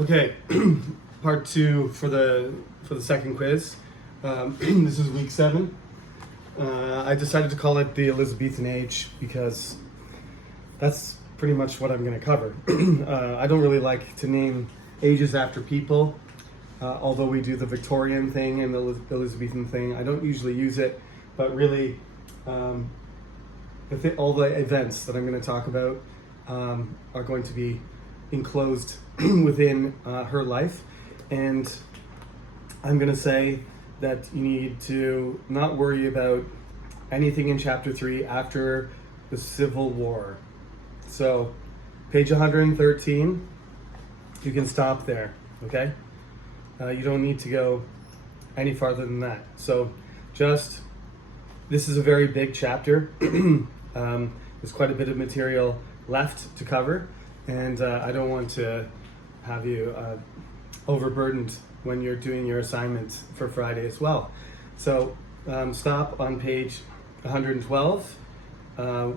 Okay, part two for the second quiz. This is week 7. I decided to call it the Elizabethan Age because that's pretty much what I'm going to cover. I don't really like to name ages after people, although we do the Victorian thing and the Elizabethan thing. I don't usually use it, but really, all the events that I'm going to talk about are going to be enclosed within her life, and I'm going to say that you need to not worry about anything in chapter 3 after the Civil War. So page 113, you can stop there, okay? You don't need to go any farther than that. So this is a very big chapter. There's quite a bit of material left to cover, and I don't want to have you overburdened when you're doing your assignment for Friday as well. So stop on page 112,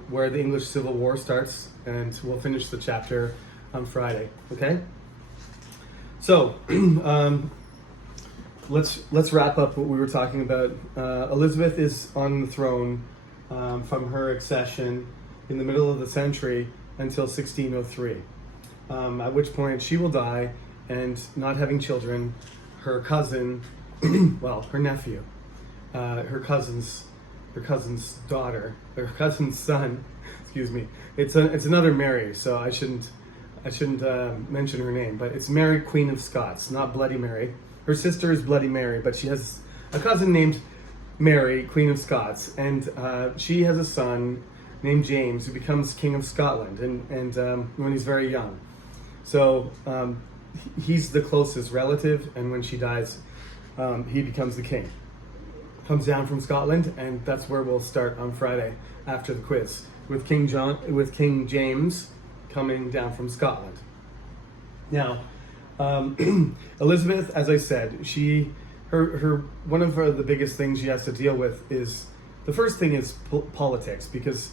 where the English Civil War starts, and we'll finish the chapter on Friday, okay? So let's wrap up what we were talking about. Elizabeth is on the throne from her accession in the middle of the century until 1603, at which point she will die, and not having children, her cousin, her nephew, her cousin's daughter, her cousin's son, excuse me. It's another Mary, so I shouldn't mention her name, but it's Mary, Queen of Scots, not Bloody Mary. Her sister is Bloody Mary, but she has a cousin named Mary, Queen of Scots, and she has a son named James, who becomes King of Scotland, and when he's very young. So he's the closest relative, and when she dies, he becomes the king. Comes down from Scotland, and that's where we'll start on Friday after the quiz, with King James coming down from Scotland. Now, Elizabeth, as I said, her one of the biggest things she has to deal with is, the first thing is politics, because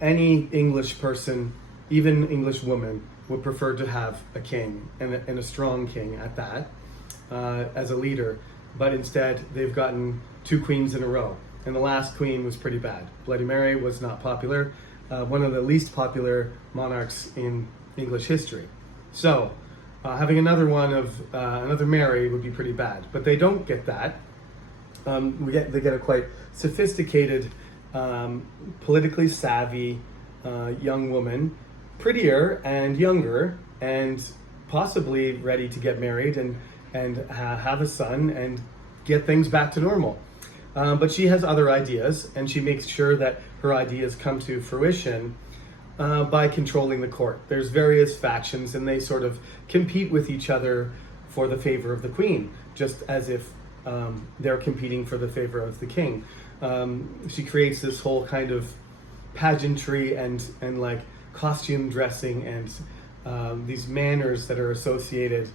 any English person, even English woman, would prefer to have a king, and a strong king at that, as a leader. But instead, they've gotten 2 queens in a row, and the last queen was pretty bad. Bloody Mary was not popular, one of the least popular monarchs in English history. So having another Mary would be pretty bad, but they don't get that. They get a quite sophisticated, politically savvy young woman, prettier and younger, and possibly ready to get married and have a son and get things back to normal. But she has other ideas, and she makes sure that her ideas come to fruition by controlling the court. There's various factions, and they sort of compete with each other for the favor of the queen, just as if they're competing for the favor of the king. She creates this whole kind of pageantry and like costume dressing and these manners that are associated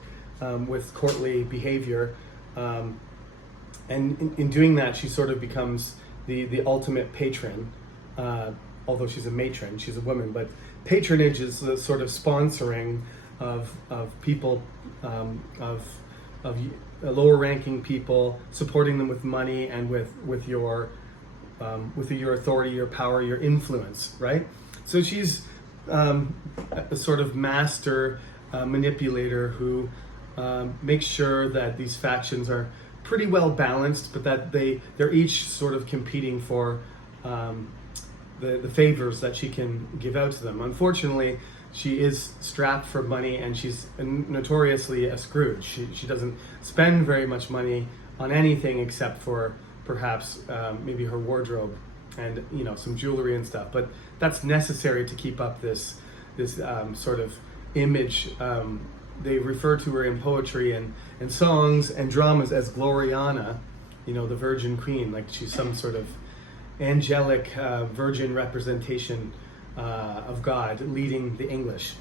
with courtly behavior. And in doing that, she sort of becomes the ultimate patron. Although she's a matron, she's a woman, but patronage is the sort of sponsoring of people, of lower ranking people, supporting them with money and with your authority, your power, your influence, right? So she's a sort of master manipulator who makes sure that these factions are pretty well balanced, but that they're each sort of competing for the favors that she can give out to them. Unfortunately, she is strapped for money, and she's notoriously a Scrooge. She doesn't spend very much money on anything except for perhaps maybe her wardrobe and some jewelry and stuff. But that's necessary to keep up this sort of image. They refer to her in poetry and songs and dramas as Gloriana, the Virgin Queen, like she's some sort of angelic virgin representation of God leading the English.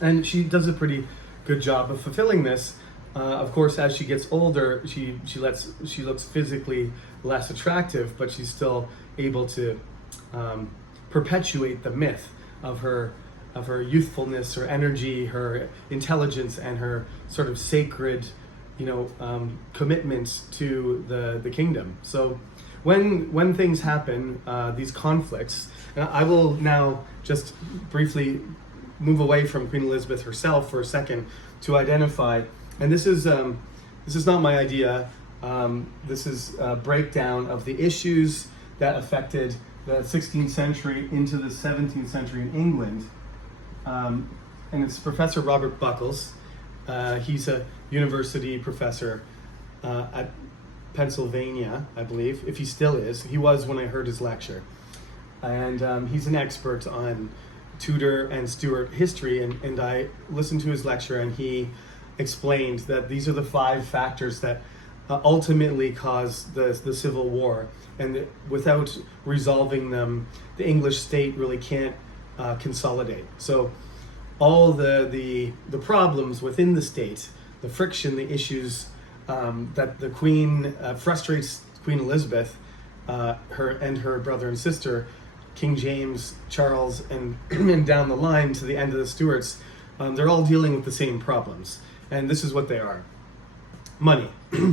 And she does a pretty good job of fulfilling this. Of course, as she gets older, she looks physically less attractive, but she's still able to perpetuate the myth of her youthfulness, her energy, her intelligence, and her sort of sacred, commitment to the kingdom. So when things happen, these conflicts, and I will now just briefly move away from Queen Elizabeth herself for a second to identify, and this is not my idea. This is a breakdown of the issues that affected the 16th century into the 17th century in England. And it's Professor Robert Buckles. He's a university professor at Pennsylvania, I believe, if he still is. He was when I heard his lecture. And he's an expert on Tudor and Stuart history, and I listened to his lecture, and he explained that these are the 5 factors that ultimately caused the Civil War, and that without resolving them, the English state really can't consolidate. So all the problems within the state, the friction, the issues that the Queen frustrates Queen Elizabeth, her brother and sister, King James, Charles, and down the line to the end of the Stuarts, they're all dealing with the same problems. And this is what they are. Money,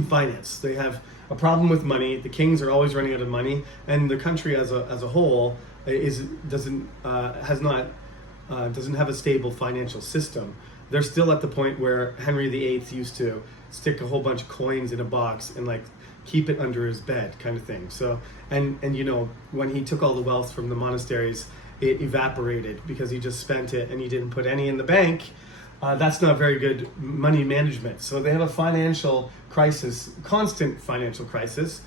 finance. They have a problem with money. The kings are always running out of money, and the country as a whole doesn't have a stable financial system. They're still at the point where Henry VIII used to stick a whole bunch of coins in a box and keep it under his bed, kind of thing. So and when he took all the wealth from the monasteries, it evaporated because he just spent it and he didn't put any in the bank. That's not very good money management. So they have a financial crisis, constant financial crisis,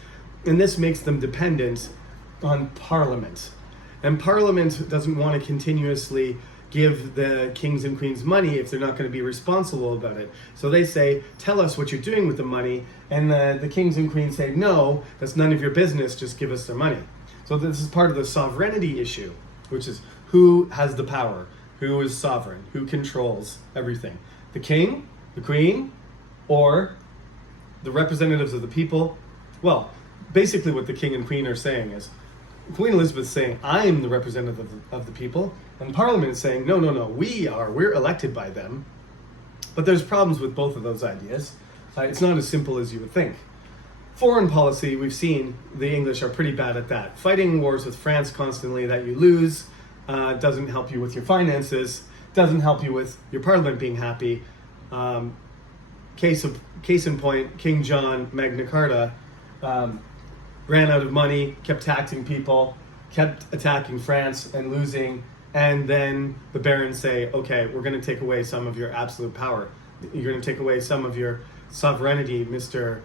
and this makes them dependent on Parliament. And Parliament doesn't want to continuously give the kings and queens money if they're not going to be responsible about it. So they say, tell us what you're doing with the money, and the kings and queens say, no, that's none of your business, just give us their money. So this is part of the sovereignty issue, which is who has the power, who is sovereign, who controls everything. The king, the queen, or the representatives of the people. Well, basically what the king and queen are saying is, Queen Elizabeth's saying, I'm the representative of the people, and Parliament is saying, no, we're elected by them. But there's problems with both of those ideas. It's not as simple as you would think. Foreign policy, we've seen the English are pretty bad at that. Fighting wars with France constantly that you lose doesn't help you with your finances, doesn't help you with your Parliament being happy. Case in point, King John, Magna Carta, ran out of money, kept taxing people, kept attacking France and losing, and then the barons say, okay, we're going to take away some of your absolute power. You're going to take away some of your sovereignty. Mr.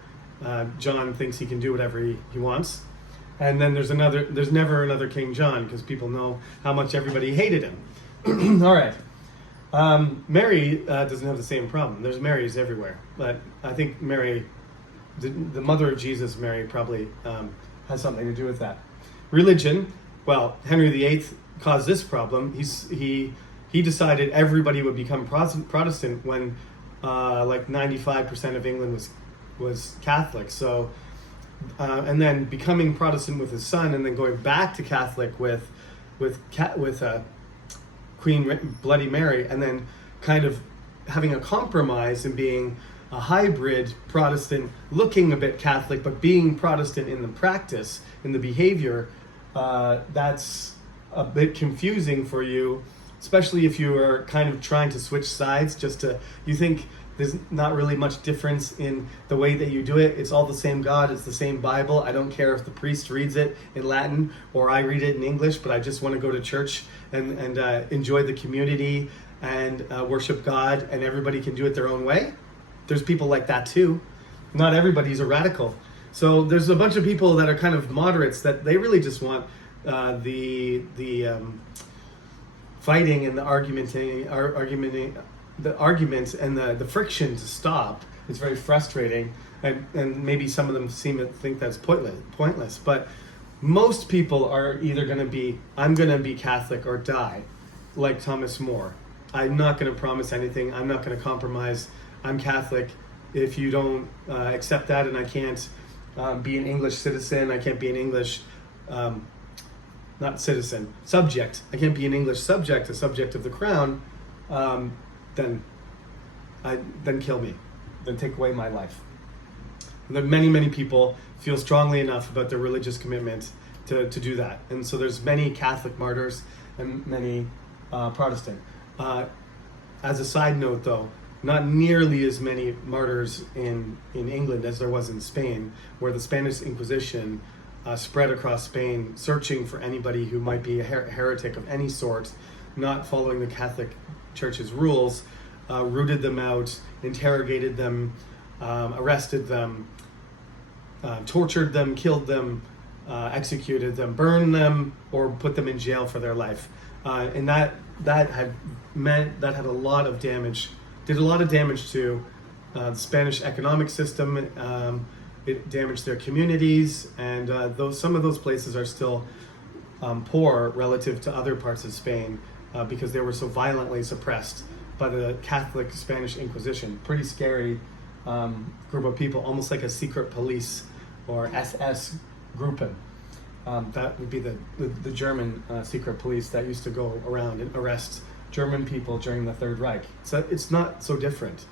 John thinks he can do whatever he wants. And then there's never another King John, because people know how much everybody hated him. All right. Mary doesn't have the same problem. There's Marys everywhere. But I think Mary, the mother of Jesus, Mary, probably has something to do with that. Religion, well, Henry VIII caused this problem. He decided everybody would become Protestant when 95% of England was Catholic. So, and then becoming Protestant with his son, and then going back to Catholic with Queen Bloody Mary, and then kind of having a compromise and being a hybrid Protestant, looking a bit Catholic, but being Protestant in the practice, in the behavior. That's a bit confusing for you, especially if you are kind of trying to switch sides. You think there's not really much difference in the way that you do it. It's all the same God, it's the same Bible. I don't care if the priest reads it in Latin or I read it in English, but I just want to go to church and enjoy the community and worship God, and everybody can do it their own way. There's people like that too. Not everybody's a radical. So there's a bunch of people that are kind of moderates, that they really just want the fighting and the arguments and the friction to stop. It's very frustrating, and maybe some of them seem to think that's pointless. But most people are either going to be, I'm going to be Catholic or die, like Thomas More. I'm not going to promise anything. I'm not going to compromise. I'm Catholic. If you don't accept that, and I can't be an English citizen, I can't be an English not citizen, subject. I can't be an English subject, a subject of the crown. Then kill me. Then take away my life. And then many people feel strongly enough about their religious commitment to do that. And so there's many Catholic martyrs and many Protestant. As a side note, though, not nearly as many martyrs in England as there was in Spain, where the Spanish Inquisition spread across Spain, searching for anybody who might be a heretic of any sort, not following the Catholic Church's rules, rooted them out, interrogated them, arrested them, tortured them, killed them, executed them, burned them, or put them in jail for their life. And that had a lot of damage, did a lot of damage to the Spanish economic system. It damaged their communities, and some of those places are still poor relative to other parts of Spain because they were so violently suppressed by the Catholic Spanish Inquisition. Pretty scary group of people, almost like a secret police or SS Gruppen. That would be the German secret police that used to go around and arrest German people during the Third Reich. So it's not so different.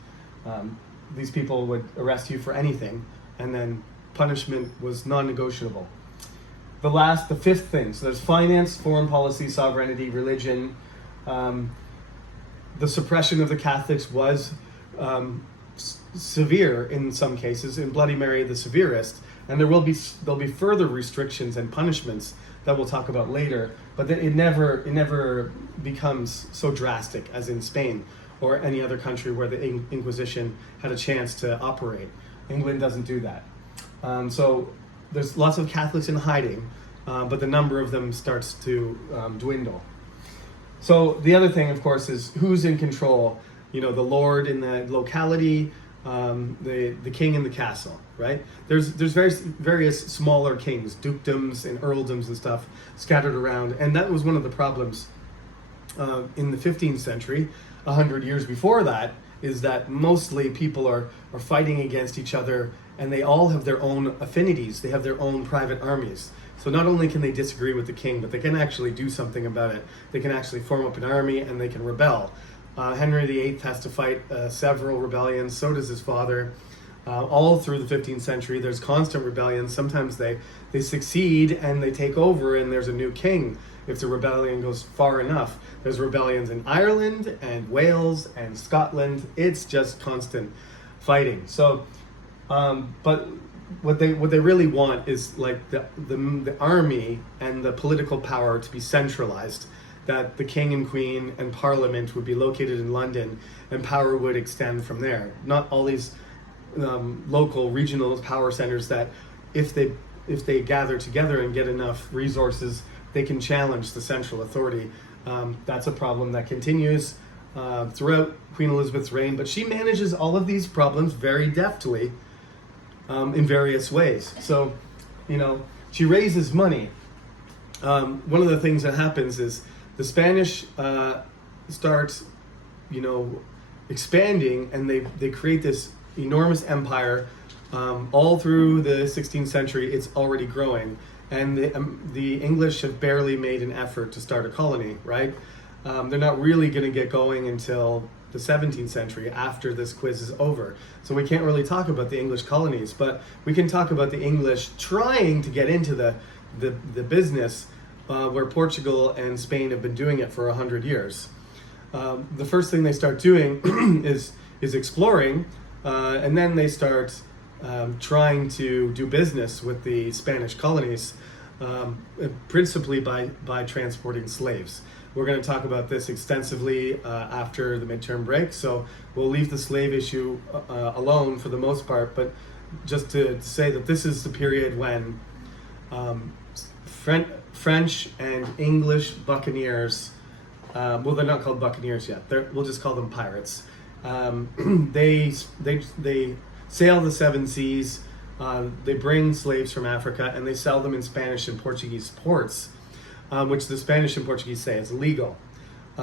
These people would arrest you for anything, and then punishment was non-negotiable. The fifth thing, so there's finance, foreign policy, sovereignty, religion. The suppression of the Catholics was severe in some cases, in Bloody Mary the severest, and there'll be further restrictions and punishments that we'll talk about later, but it never becomes so drastic as in Spain or any other country where the Inquisition had a chance to operate. England doesn't do that. So there's lots of Catholics in hiding, but the number of them starts to dwindle. So the other thing, of course, is who's in control. The lord in the locality, the king in the castle, right? There's various smaller kings, dukedoms and earldoms and stuff scattered around, and that was one of the problems in the 15th century. 100 years before that, is that mostly people are fighting against each other, and they all have their own affinities. They have their own private armies. So not only can they disagree with the king, but they can actually do something about it. They can actually form up an army, and they can rebel. Henry VIII has to fight several rebellions. So does his father. All through the 15th century, there's constant rebellions. Sometimes they succeed and they take over, and there's a new king. If the rebellion goes far enough, there's rebellions in Ireland and Wales and Scotland. It's just constant fighting. So, but what they really want is like the army and the political power to be centralized. That the king and queen and parliament would be located in London, and power would extend from there. Not all these local, regional power centers that, if they gather together and get enough resources, they can challenge the central authority. That's a problem that continues throughout Queen Elizabeth's reign, but she manages all of these problems very deftly in various ways. So, she raises money. One of the things that happens is the Spanish start, expanding, and they create this enormous empire. All through the 16th century, it's already growing. And the English have barely made an effort to start a colony, right? They're not really going to get going until the 17th century, after this quiz is over. So we can't really talk about the English colonies, but we can talk about the English trying to get into the business where Portugal and Spain have been doing it for 100 years. The first thing they start doing is exploring, and then they start trying to do business with the Spanish colonies, principally by transporting slaves. We're going to talk about this extensively after the midterm break, so we'll leave the slave issue alone for the most part, but just to say that this is the period when French and English buccaneers, well, they're not called buccaneers yet, we'll just call them pirates. They sail the seven seas, they bring slaves from Africa, and they sell them in Spanish and Portuguese ports, which the Spanish and Portuguese say is illegal.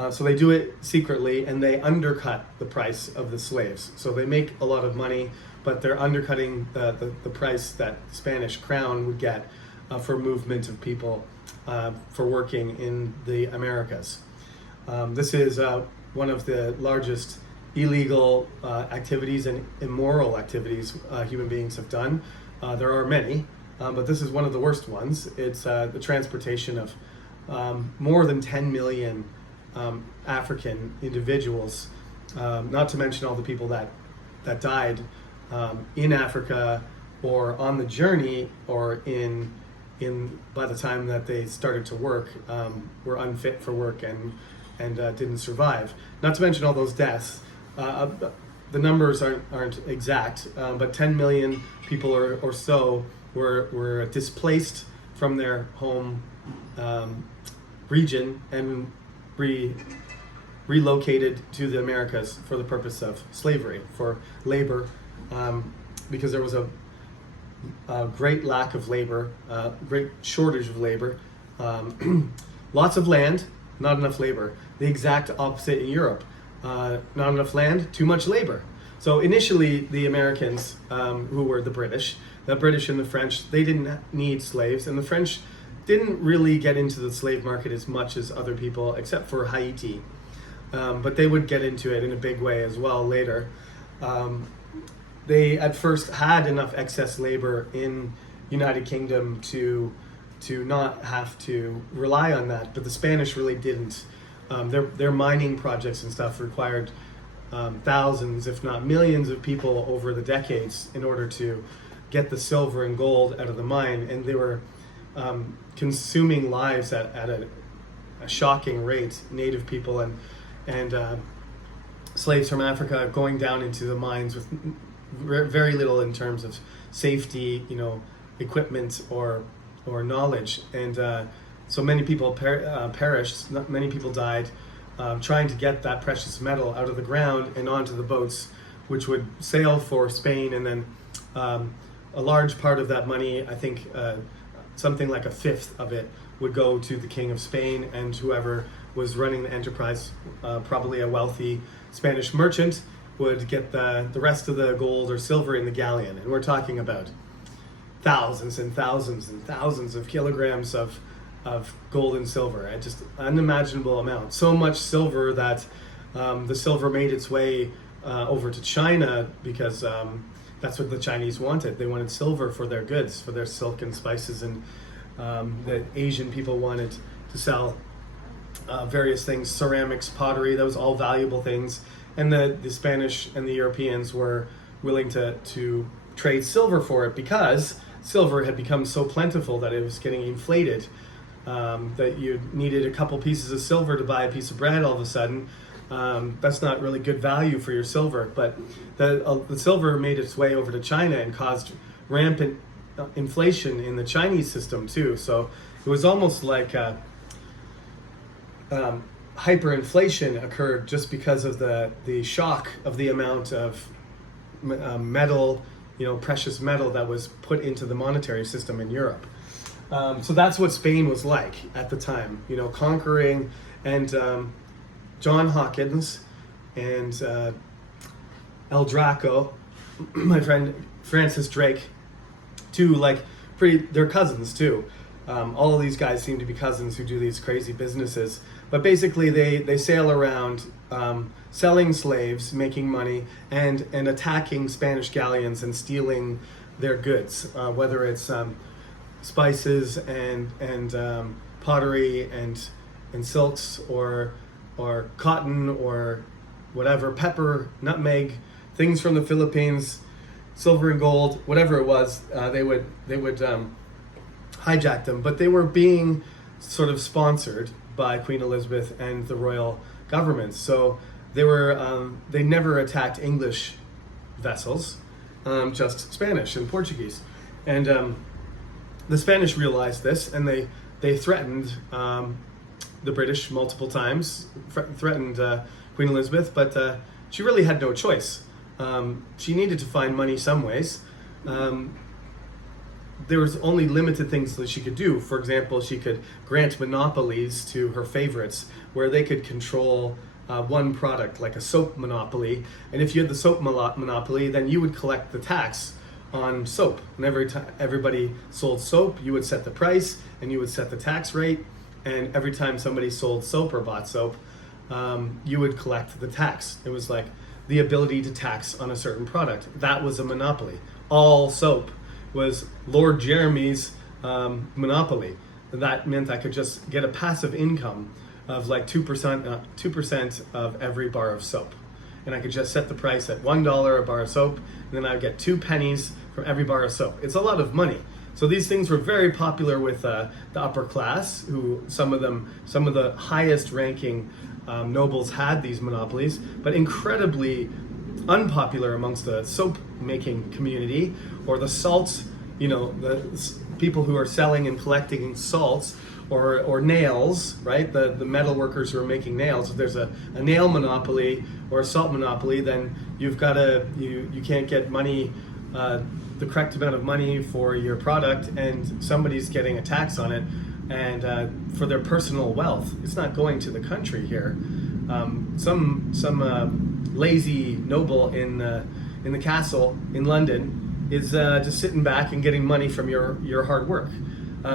So they do it secretly, and they undercut the price of the slaves. So they make a lot of money, but they're undercutting the price that the Spanish crown would get for movement of people for working in the Americas. This is one of the largest illegal activities and immoral activities human beings have done. There are many, but this is one of the worst ones. It's the transportation of more than 10 million African individuals, not to mention all the people that died in Africa or on the journey or in by the time that they started to work, were unfit for work and didn't survive. Not to mention all those deaths. The numbers aren't exact, but 10 million people or so were displaced from their home region and relocated to the Americas for the purpose of slavery, for labor, because there was a great lack of labor, great shortage of labor, lots of land, not enough labor. The exact opposite in Europe. Not enough land, too much labor. So initially the Americans, who were the British and the French, they didn't need slaves, and the French didn't really get into the slave market as much as other people, except for Haiti. But they would get into it in a big way as well later. They at first had enough excess labor in United Kingdom to not have to rely on that, but the Spanish really didn't. Their mining projects and stuff required thousands, if not millions, of people over the decades in order to get the silver and gold out of the mine, and they were consuming lives at a shocking rate. Native people and slaves from Africa going down into the mines with very little in terms of safety, equipment or knowledge, and so many people perished. Many people died trying to get that precious metal out of the ground and onto the boats, which would sail for Spain, and then a large part of that money, I think something like a fifth of it, would go to the King of Spain and whoever was running the enterprise, probably a wealthy Spanish merchant, would get the rest of the gold or silver in the galleon. And we're talking about thousands and thousands and thousands of kilograms of gold and silver, just unimaginable amount. So much silver that the silver made its way over to China because that's what the Chinese wanted. They wanted silver for their goods, for their silk and spices, and the Asian people wanted to sell various things, ceramics, pottery. That was all valuable things. And the Spanish and the Europeans were willing to trade silver for it because silver had become so plentiful that it was getting inflated, that you needed a couple pieces of silver to buy a piece of bread all of a sudden. That's not really good value for your silver. But the silver made its way over to China and caused rampant inflation in the Chinese system too. So it was almost like hyperinflation occurred just because of the shock of the amount of metal, precious metal that was put into the monetary system in Europe. So that's what Spain was like at the time, conquering, and John Hawkins and El Draco, my friend Francis Drake, they're cousins too. All of these guys seem to be cousins who do these crazy businesses. But basically, they sail around selling slaves, making money, and attacking Spanish galleons and stealing their goods, whether it's spices and pottery and silks or cotton or whatever, pepper, nutmeg, things from the Philippines, silver and gold, whatever it was. They would hijack them, but they were being sort of sponsored by Queen Elizabeth and the royal government. So they never attacked English vessels, just Spanish and Portuguese. And the Spanish realized this, and they threatened the British multiple times, threatened Queen Elizabeth, but she really had no choice. She needed to find money some ways. There was only limited things that she could do. For example, she could grant monopolies to her favorites, where they could control one product, like a soap monopoly. And if you had the soap monopoly, then you would collect the tax on soap. And every time everybody sold soap, you would set the price and you would set the tax rate. And every time somebody sold soap or bought soap, you would collect the tax. It was like the ability to tax on a certain product. That was a monopoly. All soap was Lord Jeremy's monopoly. And that meant I could just get a passive income of like 2% of every bar of soap. And I could just set the price at $1 a bar of soap, and then I would get 2 pennies from every bar of soap. It's a lot of money. So these things were very popular with the upper class, who some of the highest ranking nobles had these monopolies, but incredibly unpopular amongst the soap making community or the salt, the people who are selling and collecting salts or nails, right? The metal workers who are making nails. If there's a nail monopoly or a salt monopoly, then you can't get money, the correct amount of money for your product, and somebody's getting a tax on it, and for their personal wealth. It's not going to the country here. Some lazy noble in the castle in London is just sitting back and getting money from your hard work.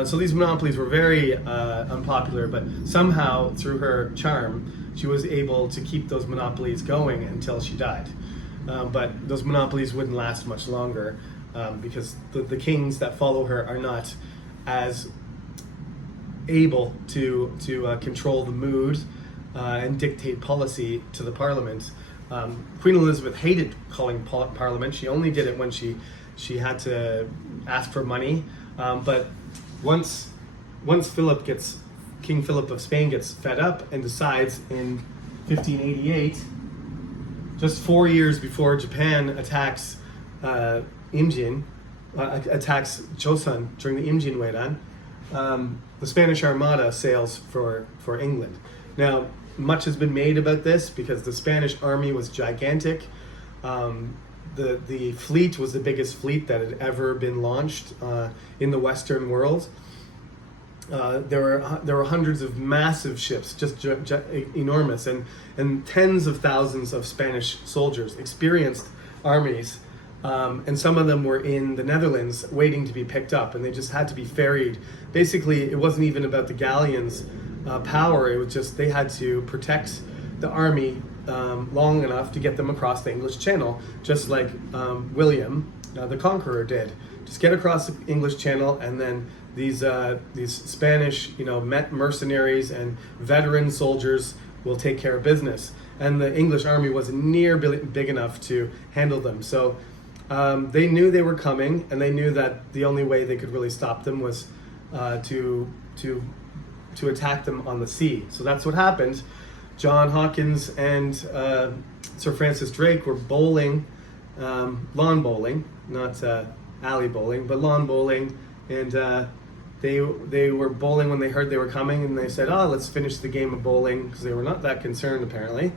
So these monopolies were very unpopular, but somehow through her charm, she was able to keep those monopolies going until she died. But those monopolies wouldn't last much longer because the kings that follow her are not as able to control the mood and dictate policy to the parliament. Queen Elizabeth hated calling parliament. She only did it when she had to ask for money. But once King Philip of Spain gets fed up and decides in 1588, just 4 years before Japan attacks attacks Joseon during the Imjin Weiran, the Spanish Armada sails for England. Now, much has been made about this because the Spanish army was gigantic. The fleet was the biggest fleet that had ever been launched in the Western world. There were hundreds of massive ships, just enormous, and tens of thousands of Spanish soldiers, experienced armies, and some of them were in the Netherlands waiting to be picked up, and they just had to be ferried. Basically, it wasn't even about the galleons' power. It was just they had to protect the army long enough to get them across the English Channel, just like William the Conqueror did. Just get across the English Channel, and then these Spanish, mercenaries and veteran soldiers will take care of business. And the English army wasn't near big enough to handle them. So they knew they were coming, and they knew that the only way they could really stop them was to attack them on the sea. So that's what happened. John Hawkins and Sir Francis Drake were bowling, lawn bowling, not alley bowling, but lawn bowling, and they were bowling when they heard they were coming, and they said, let's finish the game of bowling, because they were not that concerned apparently.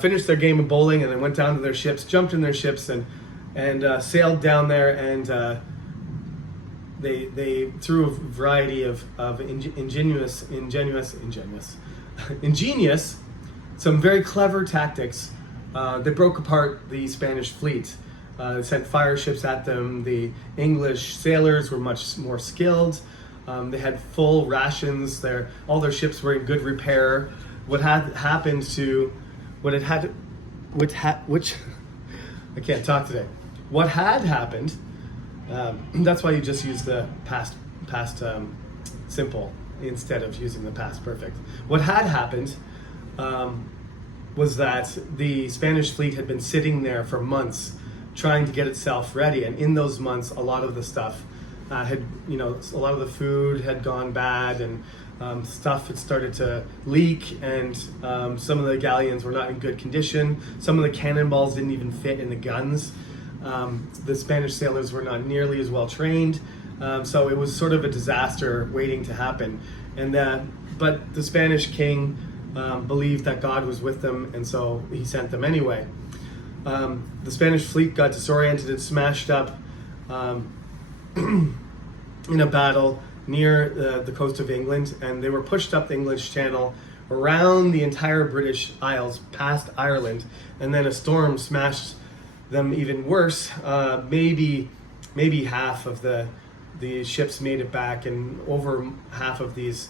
Finished their game of bowling, and then went down to their ships, jumped in their ships, and sailed down there, and they through a variety of ingenious, some very clever tactics. They broke apart the Spanish fleet. They sent fire ships at them. The English sailors were much more skilled. They had full rations. All their ships were in good repair. What had happened to which I can't talk today. What had happened? That's why you just use the past simple instead of using the past perfect. What had happened was that the Spanish fleet had been sitting there for months trying to get itself ready, and in those months a lot of the stuff a lot of the food had gone bad, and stuff had started to leak, and some of the galleons were not in good condition. Some of the cannonballs didn't even fit in the guns. The Spanish sailors were not nearly as well trained, so it was sort of a disaster waiting to happen. But the Spanish king believed that God was with them, and so he sent them anyway. The Spanish fleet got disoriented and smashed up in a battle near the coast of England, and they were pushed up the English Channel around the entire British Isles past Ireland, and then a storm smashed them even worse, maybe half of the ships made it back, and over half of these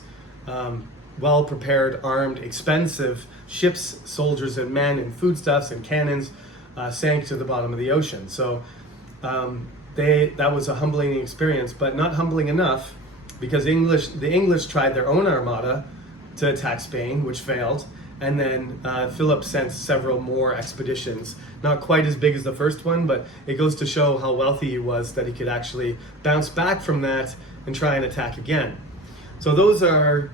well-prepared, armed, expensive ships, soldiers and men, and foodstuffs and cannons sank to the bottom of the ocean. So that was a humbling experience, but not humbling enough, because the English tried their own armada to attack Spain, which failed, and then Philip sent several more expeditions, not quite as big as the first one, but it goes to show how wealthy he was, that he could actually bounce back from that and try and attack again. So those are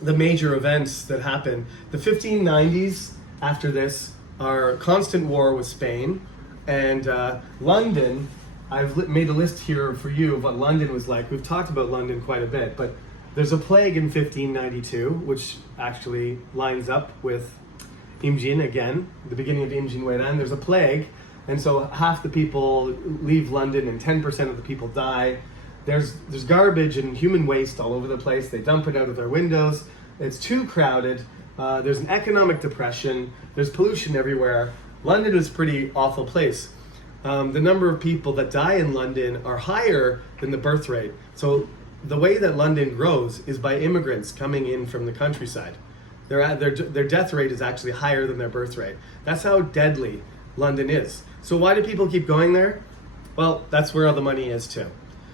the major events that happen. The 1590s after this are constant war with Spain, and London. I've made a list here for you of what London was like. We've talked about London quite a bit, but there's a plague in 1592, which actually lines up with Imjin again, the beginning of Imjin Weran. There's a plague, and so half the people leave London and 10% of the people die. There's garbage and human waste all over the place. They dump it out of their windows. It's too crowded. There's an economic depression. There's pollution everywhere. London is a pretty awful place. The number of people that die in London are higher than the birth rate. So the way that London grows is by immigrants coming in from the countryside. Their death rate is actually higher than their birth rate. That's how deadly London is. So why do people keep going there? Well, that's where all the money is too.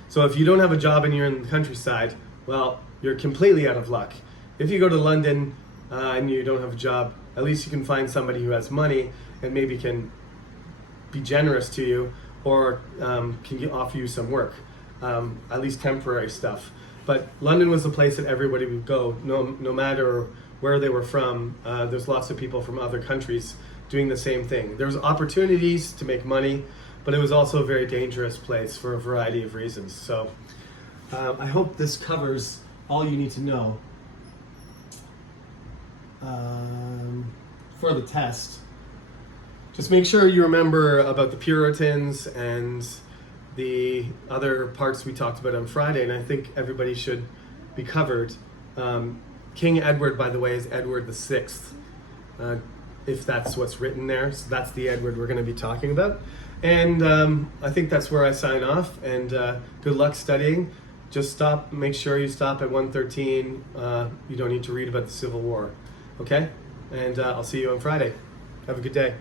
So if you don't have a job and you're in the countryside, well, you're completely out of luck. If you go to London and you don't have a job, at least you can find somebody who has money and maybe can be generous to you, or can offer you some work, at least temporary stuff. But London was the place that everybody would go, no matter where they were from. There's lots of people from other countries doing the same thing. There was opportunities to make money, but it was also a very dangerous place for a variety of reasons. So I hope this covers all you need to know for the test. Just make sure you remember about the Puritans and the other parts we talked about on Friday, and I think everybody should be covered. King Edward, by the way, is Edward VI, if that's what's written there. So that's the Edward we're going to be talking about. And I think that's where I sign off, and good luck studying. Just make sure you stop at 113. You don't need to read about the Civil War, okay? And I'll see you on Friday. Have a good day.